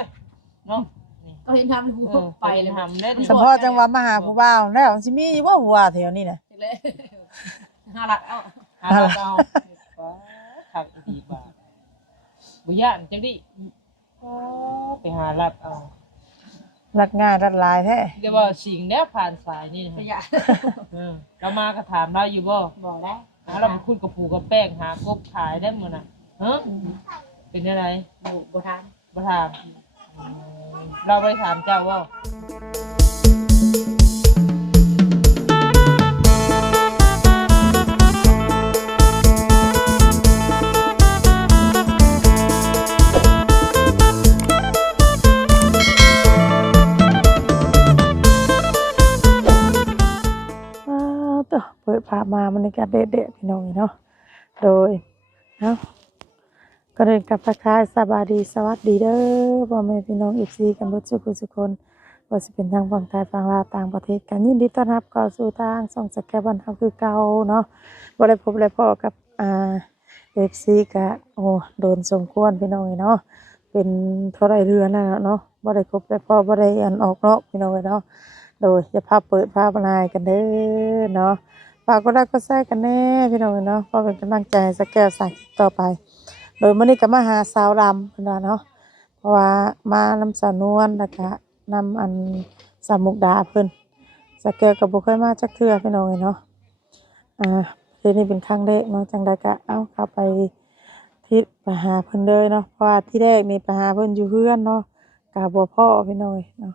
ยเนาะก็เห็นทำผู้ไปเลยทำได้เฉพาะจังหวะมาหาผู้บ่าวแล้วสิมีอยู่บ่หัวแถวนี้น่ะ5 หลักเอาถักดีกว่าบ่ย่านจังดิไปหาลัดเอารัดง่ายรัดลายแท้เดี๋ยวว่าสิ่งเนี้ยผ่านสายนี่นะเรามาก็ถามเราอยู่บ่บอกได้เราไปคุยกับผูกับแป้งหากบขายได้หมดน่ะเป็นอะไรบ่ถามเราไปถามเจ้าว่าเปิดภาพมาบรรยากาศเด็ดๆพี่น้องเนาะโดยเนาะก็เดินกับทักทายสบายดีสวัสดีเด้อพ่อแม่พี่น้องFCกันเบิดทุกคนว่าสิเป็นทางฝั่งไทยฝั่งลาวต่างประเทศกันยินดีต้อนรับเข้าสู่ทางช่องสแกบันเฮาคือเก่าเนาะบ่ได้พบได้พ้อกับFC ก็โอ้โดนสมควรพี่น้องเนาะเป็นเท่าไรเรือนน่ะเนาะบ่ได้พบได้พ้อบ่ได้อันออกนอกพี่น้องเนาะโดยจะพาเปิดภาพนายกันเด้อเนาะฝากกดไลค์กดแชร์กันแน่พี่น้องเนาะเพื่อเป็นกำลังใจให้สแกใส่ต่อไปโดยมื้อนี้ก็มาหาสาวดำเพิ่นว่าเนาะเพราะว่ามานำสาวนวลแล้วก็นำอันสามมุกดาเพิ่นสแกก็บ่เคยมาจักเทื่อพี่น้องเนาะคือนี่เป็นครั้งแรกเนาะจังได๋ก็เข้าไปที่ไปหาเพิ่นเลยเนาะเพราะว่าที่แรกนี่ไปหาเพิ่นอยู่เฮือนเนาะก็บ่พอพี่น้องเนาะ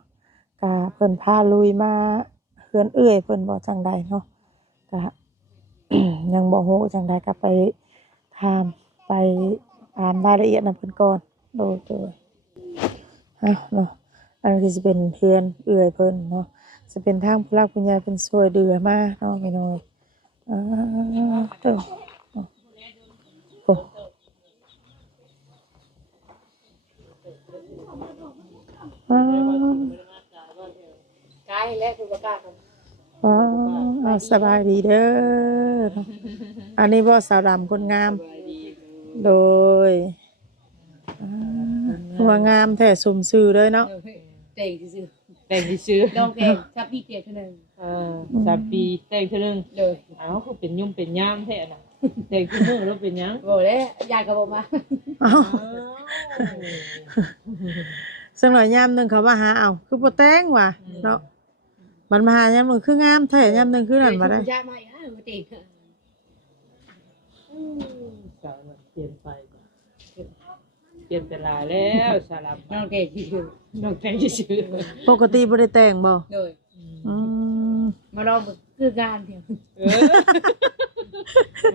ก็เพิ่นพาลุยมาเฮือนเอื้อยเพิ่นบ่จังใดเนาะก็ ยังบ่ฮู้จังใดก็ไปถามไปอ่านรายละเอียดนำเพิ่นก่อนโดยเนาะอันนี้สิเป็นเฮือนเอื้อยเพิ่นเนาะสิเป็นทางผู้หลักผู้ใหญ่เพิ่นช่วยเหลือมาเนาะพี่น้องเด้อโอ้กายและสุขภาพสบายดีเด้ออันนี้บ่สาวดำคนงามโดยหัวงามแท้สมชื่อเลยเนาะแต่งซื่อลองแต่งชับปีเกียรตินึง3 ปีแต่งเท่านึงเลยคือเป็นยุ่มเป็นย่ามแท้น่ะแต่งคือมื้อแล้วเป็นหยังบ่ได้ยายก็บ่มาสักหน่อยยามนึงเขามาหาเอาคือบ่แต่งว่ะเนาะมันมาหายามนึงคืองามแท้ยามนึงคือนั่นบ่ได้ยายมาอีกบ่ติดสาวเปลี่ยนไปเปลี่ยนเป็นลายแล้วสารับน้องแต่งซื่อปกติบ่ได้แต่งบ่เลยมาลองคืองานเถียง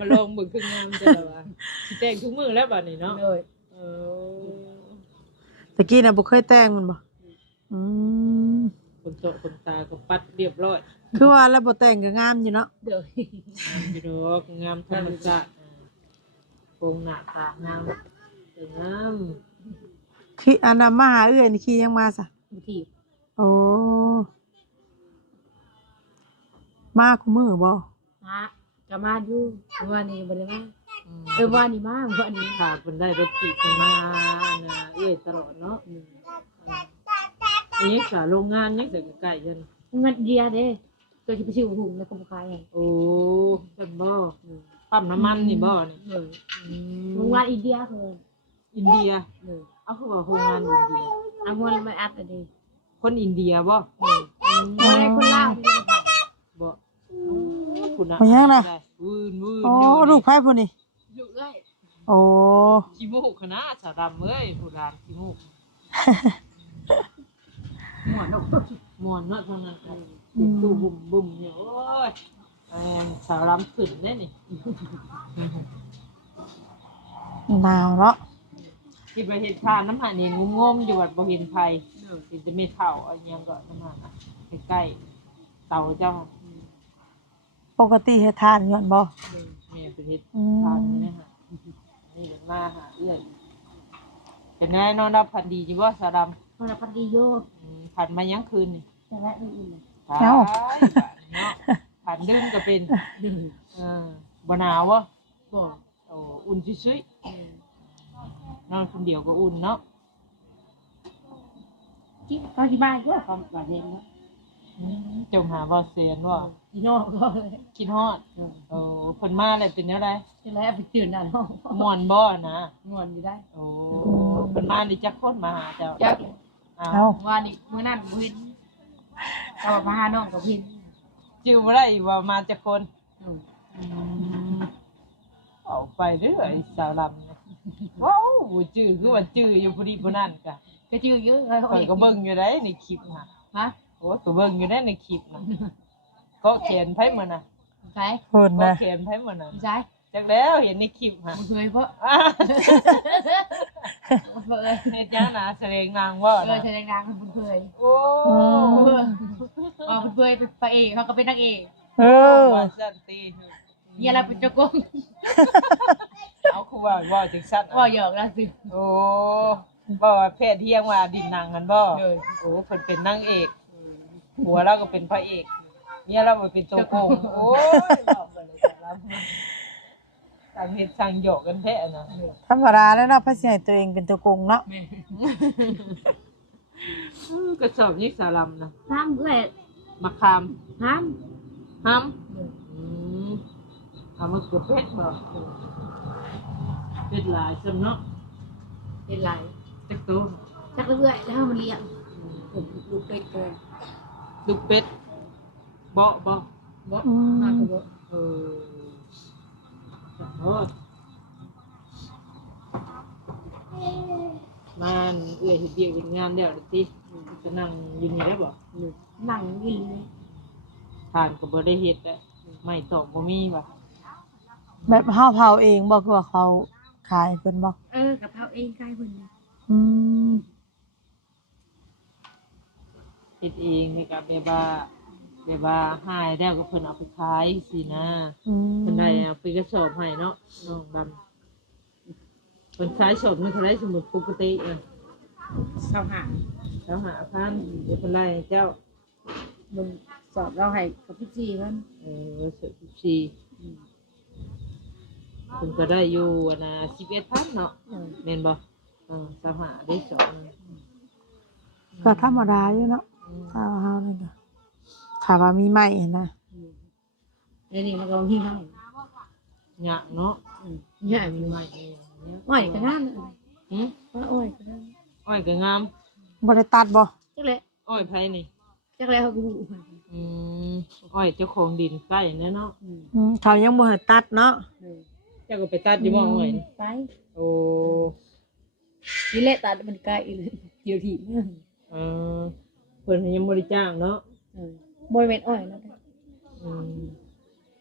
มาลองมึงคืองามจ้ะว่าสิแต่งทุกมื้อแล้วบัดนี้เนาะเลยตะกี้น่ะบ่เคยแต่งมันบ่คนโตคนตาก็ปัดเรียบร้อยคือว่าแล้วบ่แต่งก็งามอยู่เนาะเด้ออยู่ดอกงามธรรมชาติโครงหน้าตางามงามคืออันน่ะมาหาเอื้อยนี่ขี่ยังมาซะบ่ถีบโอ้มาคุมื้อบ่มาก็มาอยู่วันนี้บ่ได้มาวันนี้มาวันนี้ค่ะเพิ่นได้รถถีบเพิ่นมาเอื้อยตลอดเนาะนี่ค่ะโรงงานยังแต่ใกล้ๆกันงานเดียเด้ตัวสิไปซื้อหุงแล้วก็บ่ขายให้โอ้จังบ่ปั๊มน้ำมันนี่บ่นี่โรงงานอินเดียเพิ่นอินเดียเอาคือว่าโรงงานอินเดียเอามนมาอัดอันนี้คนอินเดียบ่บ่ได้คนลาวบ่คุณน่ะวืนอ๋อลูกไผพุ่นนี่ลูกเอ้ยโอ้ขี้มูกคณะสาดำเอ้ยผู้ดานขี้มูกม่วนเนาะทางนั้นก็ติดตู้บุ่มเนี่ยโอ้ยสาวรำขึ้นได้นี่หนาวเนาะที่ไปเห็นทานน้ำหานี่งมอยู่วัดบ่เห็นไผสิจะมีเฒ่าอันยังก็น้ำหาใกล้ๆเตาเจ้าปกติเฮ็ดทานย้อนบ่แม่สิเฮ็ดทานนี่ฮะนี่มาหาเอื้อยเป็นไงนอนรับพันดีจิบ่สาวรำนอนรับพันดีอยู่ผ่านมายังคืนนี่แต่ละอื่นเนาะผ่านดึงก็เป็นบ่หนาววะบ่โอ้อุ่นซุยๆนอนคนเดียวก็อุ่นเนาะ ที่เขาที่บ้านก็ของกว่าเด่นเนาะ จงหาบ่เสียนว่า พี่น้องก็เลย คิดฮอดโอ้เพิ่นมาแล้วเป็นแนวใด จะแล้วไปตื่นน่ะเนาะ ม่วนบ่นะ งอนอยู่ได้ โอ้เพิ่นมานี่จักคนมาหาเจ้า จัก อ้า เอ้าว ว่านี่มื้อนั้นบ่เห็นก็มาหาน้องกับเพิ่น จื้อบ่ได้ว่ามาจักคน อืม อืมเอาไปเด้อไอ้สาวลำเนี่ยว้าวบ่จื้อคือว่าจื้ออยู่ผู้นี้ผู้นั้นกะ ก็ชื่อเยอะเลย ข้อยก็เบิ่งอยู่ได้ในคลิปน่ะ ฮะ โอ้ก็เบิ่งอยู่ได้ในคลิปน่ะก็เขียนไผมื้อน่ะ ใช่ เพิ่น ก็ นะ เขียนไผมื้อน่ะ ใช่ จักแล้วเห็นในคลิปฮะ บ่เคยเพราะ อ้า บ่เคย เฮ็ดจังน่ะแสดงนางว่า เออ น่ะ แสดงนางคุณเคย โอ้ ว่าคุณเคยเป็นพระเอกเขาก็เป็นนางเอก เออ ว่าซั่นติ เนี่ยเราเป็นเจ้าก้ม เอาคือว่าจังซั่น ว่าหยอกแล้วสิ โอ้บ่ว่าเพศเที่ยงว่าดินนางกันบ่ เลย โอ้เพิ่นเป็นนางเอกผัวเราก็เป็นพระเอกเนี่ยเราเป็นตัวโกงโอ้ยบอกไปเลยสารพัดต่างเฮ็ดสร้างหยอกกันแท้นะ ธรรมดาแล้วเนาะพระสิให้ตัวเองเป็นตัวโกงเนาะ แม่ กระสอบยิกสาลำนะ ทำเอ้ย มะขาม ท ห้ำเอามาเกือบเพชรบ่เพชรหลายซำเนาะ ำเป็นไร จักตัว ชักเรื่อยแล้วมันเลี้ยงผมลูกเป็ดเกิน ลูกเป็ดบ่ บ่มากกว่าบ่ เออโอ้มันเอื้อยเฮ็ดเวียกเฮ็ดงานแล้วติจะนั่งอยู่นี่ได้บ่ นั่งกินเลย ทานก็บ่ได้เฮ็ดแล้วไม่ตอกบ่มีว่ะ แบบเฮาเผาเองบ่คือว่าเขาขายเพิ่นบ่ กะเพราเองใกล้เพิ่น อืม เฮ็ดเองให้กับแบบว่าหายแล้วก็เพิ่นเอาไปขายสินะ อืม เพิ่นได้เอาไปกระสอบให้เนาะน้องดำเพิ่นขายสดมันเท่าไรสมมุติปกติเออ เศร้าหา แล้วหาพันเดี๋ยวเพิ่นไล่ให้เจ้า บนสอบเราให้กับพี่จีมัน สุดสี่เพิ่นก็ได้อยู่อันน่ะ11,000เนาะแม่นบ่สหาได้สอง ก็ธรรมดาอยู่เนาะถ้าเฮานี่ก็ถ้าว่ามีไม้นะ เดี๋ยวนี้มันก็หิ้งให้ หยะเนาะ ใหญ่มี ไม่ ไว้ เนี่ย อ้อยก็ได้ หืม ว่าอ้อยก็ได้ อ้อยก็งาม บ่ได้ตัดบ่ จักเลย อ้อยไผนี่ จักเลยเขาก็หู อืมอ้อยเจ้าของดินใกล้แน่เนาะ เขายังบ่ให้ตัดเนาะ เจ้าก็ไปตัดอยู่บ่อ้อยนี่ ไป โอ้ นี่แหละตัดมันไกลเลยเดี๋ยวทีเนี่ย เออเพิ่นยังบ่ได้จ้างเนาะ บริเวณอ้อยแล้ว อืม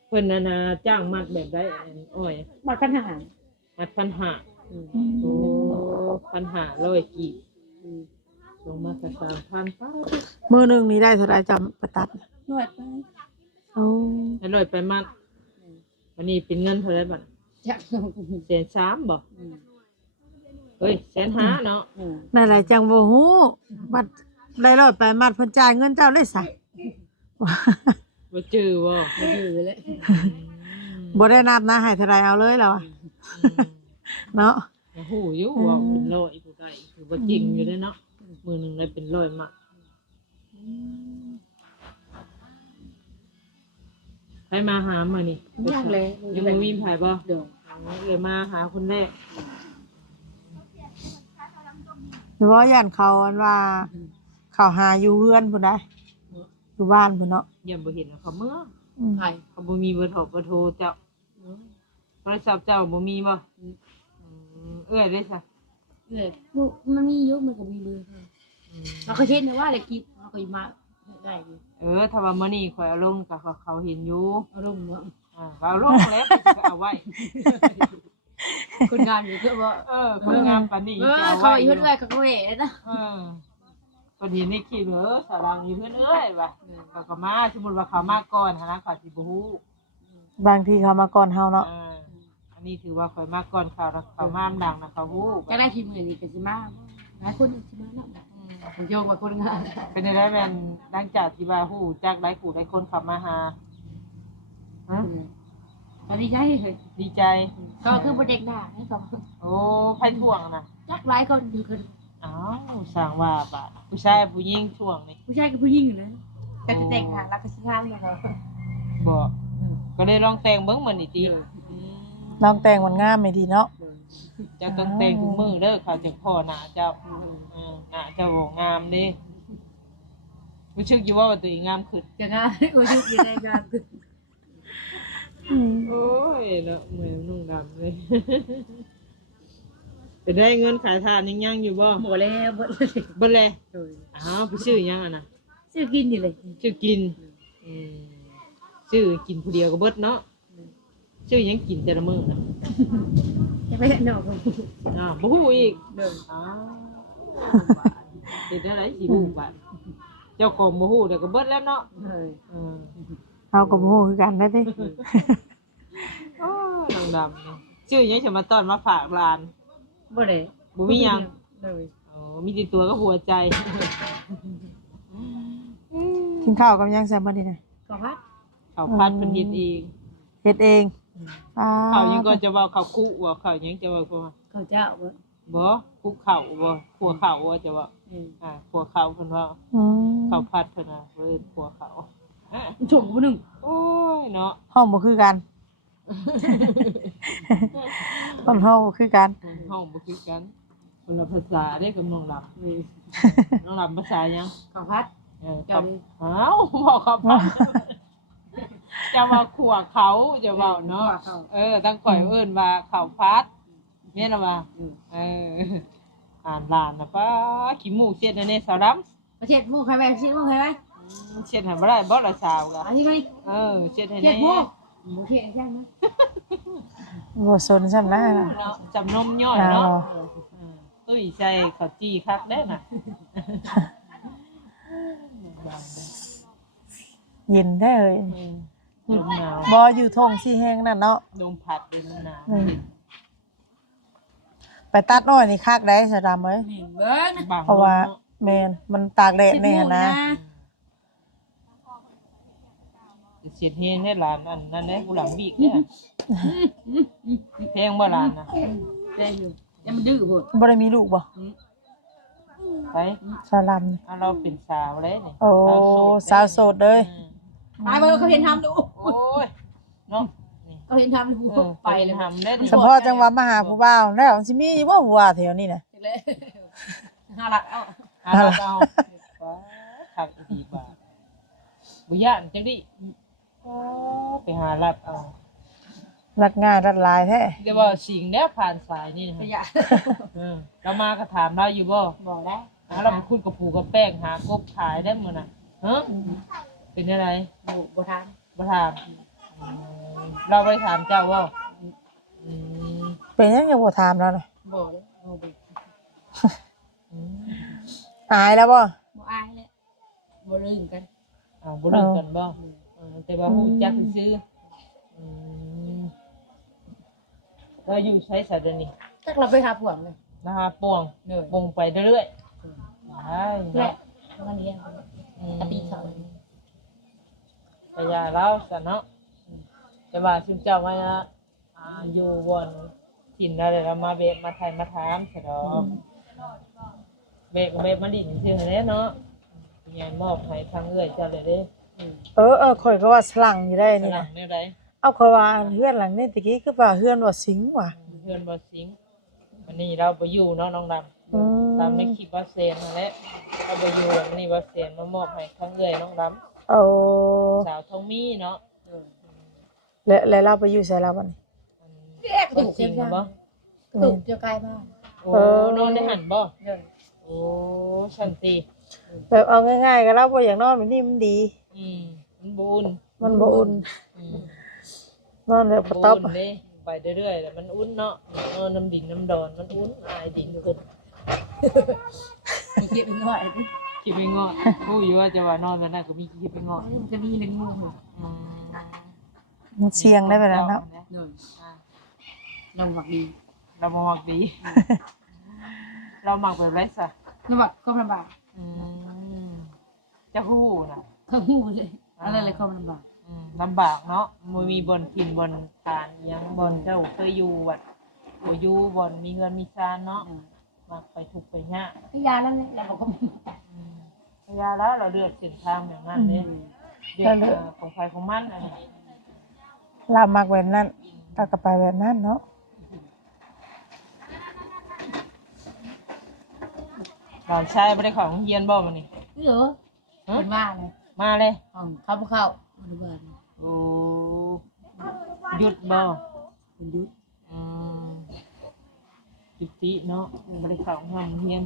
เพิ่นน่ะนะจ้างมัดแบบได้อันอ้อย หมดปัญหา มัด1,500โอ้1,500กีบลงมาก็3,000ป้า มื้อหนึงนี่ได้เท่าไหร่จำไปตัด หน่วยไป โอ้ ให้ร้อยไปมัดวันนี้เป็นเงินเท่าไหร่บัด จัก 130,000บ่เฮ้ย150,000เนาะ นั่นแหละจังบ่ฮู้บัดได้รอดไปมัดเพิ่นจ่ายเงินเจ้าเลยซะ บ่จื้อบ่ ไม่อยู่เลย บ่ได้นับนะให้เท่าไหร่เอาเลยแล้วอะเนาะ หูอยู่ว่าเป็นร้อยผู้ใดถือว่าจริงอยู่เด้เนาะมือหนึงได้เป็นร้อยมัดใครมาหามานี่ ยังเลย ยังบ่มีไผบ่ เดี๋ยว เลยมาหาคนแรก หรือว่าย่านเขาอันว่า เขาหาอยู่เฮือนพุ่นได้อยู่บ้านพุ่นเนาะ ยังบ่เห็นเขาเมื่อ ไผ่ เขาบ่มีเบอร์โทรเจ้าโทรศัพท์เจ้าบ่มีบ่เอ้ยได้ซะ เลยมันมีเยอะมันก็มีเบอร์เราก็เช่นว่าอะไรกิ๊บเราก็มาได้ ถ้าว่ามื้อนี้ข่อยเอาลงก็เขาเห็นอยู่ อารมณ์เนาะ เอาลงแล้วก็เอาไว้ คนงานอยู่ก็ว่า คนงามปานนี้จะเอา เขา ไว้ อยู่ด้วยเขาก็เอ๋นะ คนเห็นในคลิปสารางอยู่เพิ่นเอ้ยว่ะเขาก็มาสมมุติว่าเขามาก่อนหั้นนะเขาสิบ่ฮู้ บางทีเขามาก่อนเฮาเนาะ อันนี้ถือว่าข่อยมาก่อนเขานะเขามาดังนะเขาฮู้ จะได้ทีมือนี่ก็สิมาหลายคนสิมาเนาะผมโยกมาคนงาน เป็นได้แม่นหลังจากที่ว่าฮู้จักหลายผู้หลายคนเข้ามาหาฮะ ตอนนี้ใจเลย ดีใจ ก็คือประเด็กหน้าให้สอง โอ้ไผท่วงน่ะ จักหลายคนอยู่กัน อ้าวสร้างว่าบาด ผู้ชายผู้หญิงช่วงนี้ ผู้ชายกับผู้หญิงอยู่นะก็จะแต่งหารักกันสิข้างเนี่ยเรา บ่ก็เลยลองแต่งเบิ่งมันอีกที น้องแต่งมันงามไม่ดีเนาะ เจ้าต้องแต่งทุกมื้อเด้อเขาจะพ่อหน้าเจ้าหน้าเจ้าบ่งามเด้รู้สึกอยู่ว่าตัวเองงามขึ้น จะง่ายโอ้ยอยู่ในงาน โอ้ยเนาะเหมือนนุ่งดำเลยจะได้เงินขายทานยังอยู่บ่ หมดแล้วหมดเลย เบ่เลย โดย อ้าวไปซื้อยังอ่ะนะ ซื้อกินอยู่เลย ซื้อกินซื้อกินผู้เดียวก็เบิดเนาะซื้อยังกินแต่ละมื้อน่ะ จะไปนอก บ่ฮู้อีก เดิม อ้าวเฮ็ดอะไรสิฮู้บัดเจ้าของบ่ฮู้เดี๋ยวก็เบิดแล้วเนาะ เลย เอากับโมคือกันได้ดิ โอ้ยดำๆนี่ชื่อยังจะมาต้อนมาฝากร้าน บ่ได้ บ่มีหยัง เลย อ๋อมีแต่ตัวกับหัวใจ กินข้าวกับยังแซมบัดนี้นะ ก็พัด เขาพัดเพิ่นเฮ็ดเอง เฮ็ดเองอ่า เขายังก็จะเว้าเขาคุว่าเขายังจะเว้าว่า เขาเจ้าบ่ บ่คุกเข่าบ่ขัวเข่าว่าจะเว้าขัวเข่าเพิ่นว่า อืม เขาพัดเพิ่นน่ะเพิ่นขัวเข่า ชมผู้หนึ่ง โอ้ยเนาะ ห้องบ่คือกันห้องเฮาบ่คือกัน ห้องบ่คือกันคนละภาษาเด้กับน้องหลับน้องหลับภาษาหยัง เขาพัด ครับอ้าวบอกเขาพัดจะมาขัวเขาจะเว้าเนาะตั้งข่อยเอิ้นว่าเขาพัดแม่นว่าอ่านลานนะป้าขี้มูกเช็ดอันนี้สาวดำ ประเทศหมู่ใครไปเช็ดหมู่ใครไป เช็ดให้บ่ได้บ่ละสาวก็ อันนี้ไหม เช็ดให้ เช็ แน่ ดหมู่หมู่เช็ดใช่ไหม บ่สนซ้ำนะ เนาะจำนมย่อยเนาะตุ้ยใจเขาจี้คักได้น่ะ เย็นได้เลย ลมหนาว บ่อยู่ทงสิแห้งนั่นเนาะ ลมพัดลมหนาว ไปตัดน้อยนี่คักได้สะดำเอ้ย นี่เบิ้ง บาง เพราะว่าแม่นมันตากแดดแน่นะ เสียดเฮงให้หลานนั่นแหละกูหลังบีกเนี่ยเพลงบ่หลานน่ะ ได้อยู่ยังมันดื้อพุ่น บ่ได้มีลูกบ่ ไป สะลำนี่ เราเป็นสาวเลยนี่ โอ้สาวโสดเลย ตายเบิ้งเขาเห็นทำดู โอ้ยเนาะนี่ เขาเห็นทำดูไปเลย ทำได้ดิ เฉพาะจังหวะมาหาผู้บ่าวแล้วสิมีอยู่บ่ผู้ว่าแถวนี้น่ะ เลยห้าหลักเอา เอาขักอีกบาทบุญญาณจังดิไปหาลัดเอา รัดง่ายรัดหลายแท้ เดี๋ยวว่าสิ่งเนี้ยผ่านสายนี่นะ ขยะ เรามาก็ถามเราอยู่บ่ บอกแล้ว เราไปคุยกับปู่กับแป้งหากบขายได้มื้อน่ะฮะเป็นอะไร บ่ทาน บ่ถามเราไปถามเจ้าบ่อืม เป็นหยังจะบ่ถามแล้วน่ะ บ่เลยบ่ไป อายแล้วบ่ บ่อายเลยบ่ลืมกัน บ่รู้กันบ่แต่ว่าฮู้จักซื่อเราอยู่ใช้สายเดยวนี่ จักเราไปหาผัวเลย นะคะป่วง เด้อ ปงไปเรื่อยๆใช่ แล้ เนาะ ววันนี้ปฏิเขา พยาเล่าซะเนาะจะมาชิมเจ้ามาอยู่บนถิ่นอะไรเรามาเบะมาไทยมาถามซะดอกเบะกับเบะมาดินซื่อๆเนาะยายมอบให้ทางเอื้อยเจ้าเลยเด้ ข่อยก็ว่าสลังอยู่ได้ ส นี่ ลั นะ งแนวใด เอาข่อยว่าเฮือนหลังนี้ตะกี้คือว่าเฮือนว่าสิงว่ะ เพื่อนบ่สิงวันนี้เราไปอยู่เนาะน้องดำตามในคลิปว่าเซนนั่นแหละเราไปอยู่วันนี้ว่าเซนมามอบให้ทางเอื้อยน้องดำ เอา สาวทองมีเนาะ แล้วเราไปอยู่ไสแล้วบัดนี้ ถูกจริงบ่ ตุกจะใกล้บ้าน โอ้นอนได้หันบ่ เด้อ โอ้ชันตี แบบเอาง่ายๆก็เราบ่อยากนอนแบบนี้มันดี มันบุญ มันบ่อุ่นนอนแบบกระต๊อบ บุญเด้ไปเรื่อยๆแล้วมันอุ่นเนาะนอนน้ำดิ่งน้ำดอนมันอุ่นอายดิ่งขึ้น มีเก็บอีกหน่อย คิดไปงอดผู้อยู่ว่าจะว่านอนวันนั้นก็มีคิดไปงอด จะมีหนึ่งงู มันเสี่ยงได้แบบนั้นเนาะ เด้อเราหวังดี เรามาหมักดี เราหมักแบบไรซะ เราหวังความลำบาก จะฮู้น่ะ เขาหูเลยอะไรเลยความลำบาก ลำบากเนาะมันมีบนกินบนทานยังบนเจ้าเคยอยู่วัดบ่อยู่บนมีเงินมีซานเนาะมักไปทุกข์ไปยาก ยาแล้วเนี่ยเราก็ ยาแล้วเราเลือกเส้นทางอย่างนั้นเด้เลือกของใครของมันอะไร ลามักแบบนั้นถ้าก็ไปแบบนั้นเนาะ หลานชายบ่ได้เข้าโรงเรียนบ่มื้อนี้ นี่เหรอเป็นว่าอะไร มาเลย ห้องเข้าบ่เข้าอนุบาล โอ้หยุดบ่ เป็นยุทธ อืมจุติเนาะบ่ได้เข้าโรงเรียน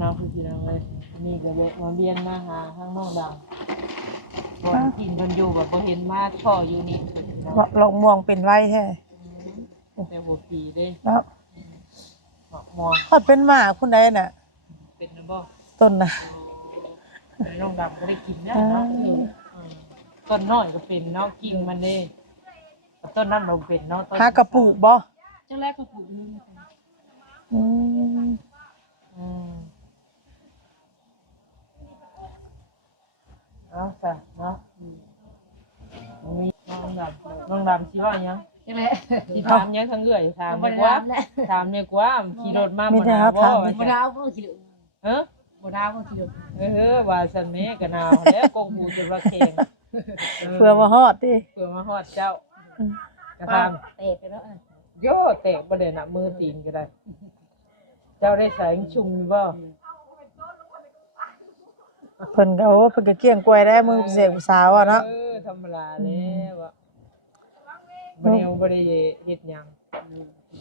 น้องคือสิน้องเอ้ยนี่ก็แวะมาเรียนมาหาทางน้องดำบ่กินเพิ่นอยู่แบบบ่เห็นมาช่ออยู่นี่เพิ่นเนาะ ลงม่วงเป็นไว้แท้ แต่บ่ปีเด้ เนาะ หมอกมอง ถ้าเป็นหมาคุณใดน่ะ เป็นนะบ่ ต้นน่ะ เป็นน้องดำก็ได้กินนะเนาะต้นน้อยก็เป็นเนาะกิ่งมันเด้ต้นนั้นบ่เป็นเนาะต้น หากระปุกบ่ จังแรกก็ปลูกนึง อืม อืมเอาจ้ะเนาะมีน้องดำสิว่าหยัง จังแรก สิถามหยังทั้งเอื้อยถามเนี่ยกว่าถามเนี่ยกว่าขี่รถมาบ่นาบ่ บ่ดาวก็คิด เอ้อ บ่ดาวก็คิด ว่าซั่นแม่ก็หนาวแล้วกงหูจนว่าแข็ง เพื่อมาฮอดติ เพื่อมาฮอดเจ้าก็ ตา ถาม เตะไปแล้ว โยแตกบ่ได้น่ะมือตีนก็ได้ เจ้าได้ใส่ชุ่มอยู่บ่ เพิ่นก็โอ้เพิ่นก็เกี้ยงกล้วยได้มือเสียผู้สาวอ่ะเนาะ ธรรมดาแล้วอะบ่ได้เฮ็ดหยัง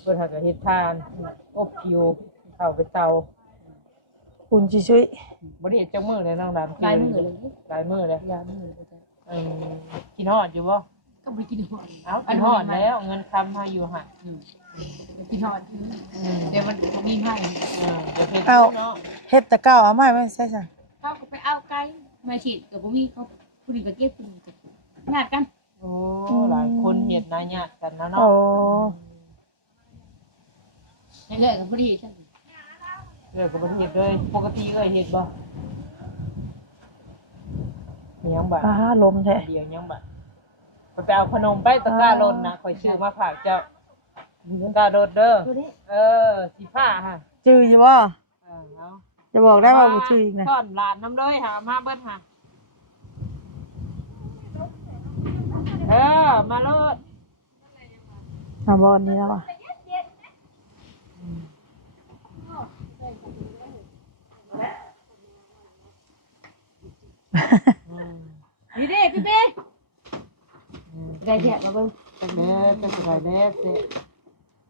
เพิ่นหาก็เฮ็ดทานอบผิวเข้าไปเตา อุ่นชุย บ่ได้เฮ็ดจักมื้อเลยน้องดำ ลายมือเลย หลายมื้อเลย ยามือเลย กินฮอดอยู่บ่ ก็บ่กินหอด เอ้ากินฮอดแล้วเงินคำมาอยู่หั่น กินหอดเดี๋ยวมันมีให้ เดี๋ยวเฮ็ดเนาะ ๆเฮ็ดแตะเก้าเอาไม้มาใส่ซั่น เขาก็ไปเอาไก่มาฉีดกับบ่มีเขาผู้นี้ก็เก็บผู้นี้ก็ญาติกัน โอ้หลายคนเฮ็ดนะญาติกันนะ โอ้ เนาะ นี่แหละก็บ่ได้จัง เอ้ยก็บ่ได้เฮ็ดเลยปกติเอ้ยเฮ็ดบ่มีหยังบัด ปลาลมแท้ เดี๋ยวยังบัดไปเอาขนมไปตะกร้าโดนนะข่อยซื้อมาฝากเจ้าตะกร้าโดดเด้อสีฟ้าฮะ จื้ออยู่บ่ เอา จะบอกได้ว่าบ่จื้ออีกนะ ซ่อนหลานน้ำเลยหามาเบิ้ลหามาโลด มาบอนนี้แล้วอ่ะ นี่เด้พี่เป้ได้แท้มาเบิ่ง จังเด้อจังสบายเด้อเสะ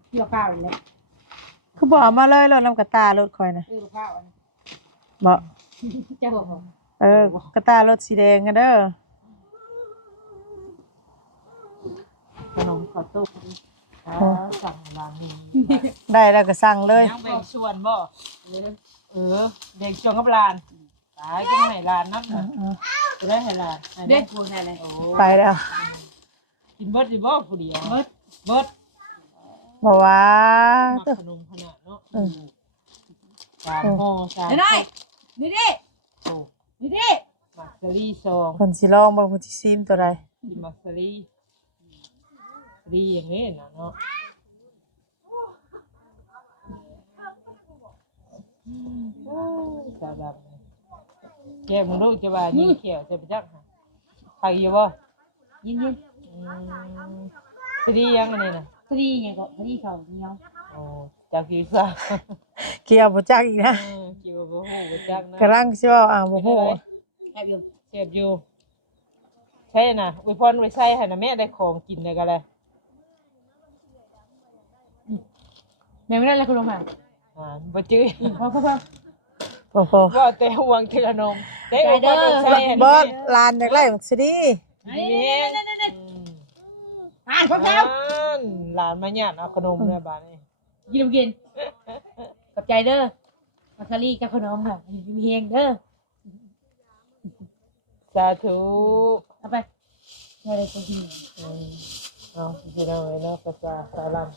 เกี่ยวข้าวนี่แหละ คือบ่เอามาเลยรถน้ำกระตารถข่อยน่ะ เกี่ยวข้าวอัน บ่ เจ้าบ่ กระตารถสีแดงกันเด้อ ขนมข้าวต้มสั่งร้านนี้ ได้แล้วก็สั่งเลย ยังแบ่งส่วนบ่แบ่งส่วนกับร้านตายกินให้ร้านนับนะจะได้ให้ร้าน เด็กกูได้เลย โอ้ ไปแล้ว กินเบิดสิบ่ผู้เดียว เบิด เบิด บ่ว่า มักขนมขนาดเนาะ3ห่อ3 น้อยนี่เด้ โอ้ นี่เด้ มักซารีซอง เพิ่นสิลองเบิ่งเพิ่นสิซิมตัวใด กินมักซารีรีอย่างนี้นะเนาะสาดำแกมึงรู้จะว่ายิงเขียวจะไปจักหาใครอยู่บ่ ยิน ซารียังอันนี้นะ พอดีหยังก็พอดีเขาเหนียว โอ้จากกี่ซะ เกี่ยวบ่จักอีกนะ เกี่ยวบ่ฮู้บ่จักนะ กำลังสิเว้าบ่ฮู้ แอบอยู่ เจ็บอยู่ใช่น่ะอวยพรไว้ใส่ให้นะแม่ได้ของกินได้ก็เลย แม่ไม่ได้แล้วคุณลงมา บ่จื้อ พอ บ่ ว่าแต่ห่วงแต่ขนมได้อวยพรไว้ใส่ให้ บ่ลานอยากไล่บักสิดี ดีแห้ง อ่านพร้อมแล้ว หลานมาหยาดเอาขนมในบ้านนี่ กินขอบใจเด้อมาซารี่กับขนมค่ะมีเฮงเด้อ สาธุ เอาไปอะไรก็กิน เอาพี่น้องเนาะภาษาสาลัม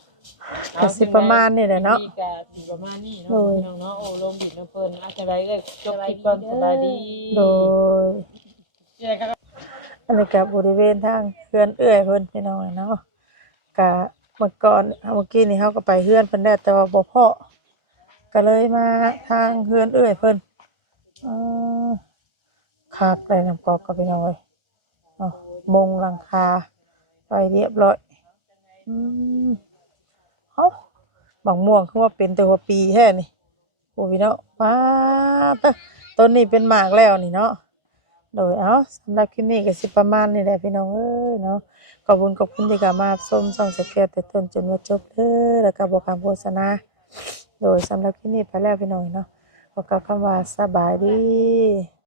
ก็สิประมาณนี้แหละเนาะ กะสิประมาณนี้เนาะพี่น้องเนาะโอ้ลงบิดน้ำเพิ่นอาจจะไรก็จบคลิปก่อนสบายดี โดย เจอกัน อันนี้ก็บริเวณทางเฮือนเอื้อยเพิ่นพี่น้องเนาะก็เมื่อกี้นี่เฮาก็ไปเฮือนเพิ่นได้แต่ว่าบ่พอ ก็เลยมาทางเฮือนเอื้อยเพิ่นเออคักเลยน้ำกอกก็พี่น้องเอ้ยเนาะมงหลังคาไปเรียบร้อยอืมเอ้าบางม่วงคือว่าเป็นแต่หัวปีแท้นี่โอ้พี่น้องว้าตะต้นนี้เป็นหมากแล้วนี่เนาะโดยเอ้าสำหรับคลิปนี้ก็สิประมาณนี้แหละพี่น้องเอ้ยเนาะขอบคุณที่กลับมาชมส่องสแกนแต่ต้นจนว่าจบเด้อแล้วก็บอกคำโฆษณาโดยสำหรับคลิปนี้ไปแล้วพี่น้องเนาะขอกล่าวคำว่าสบายดี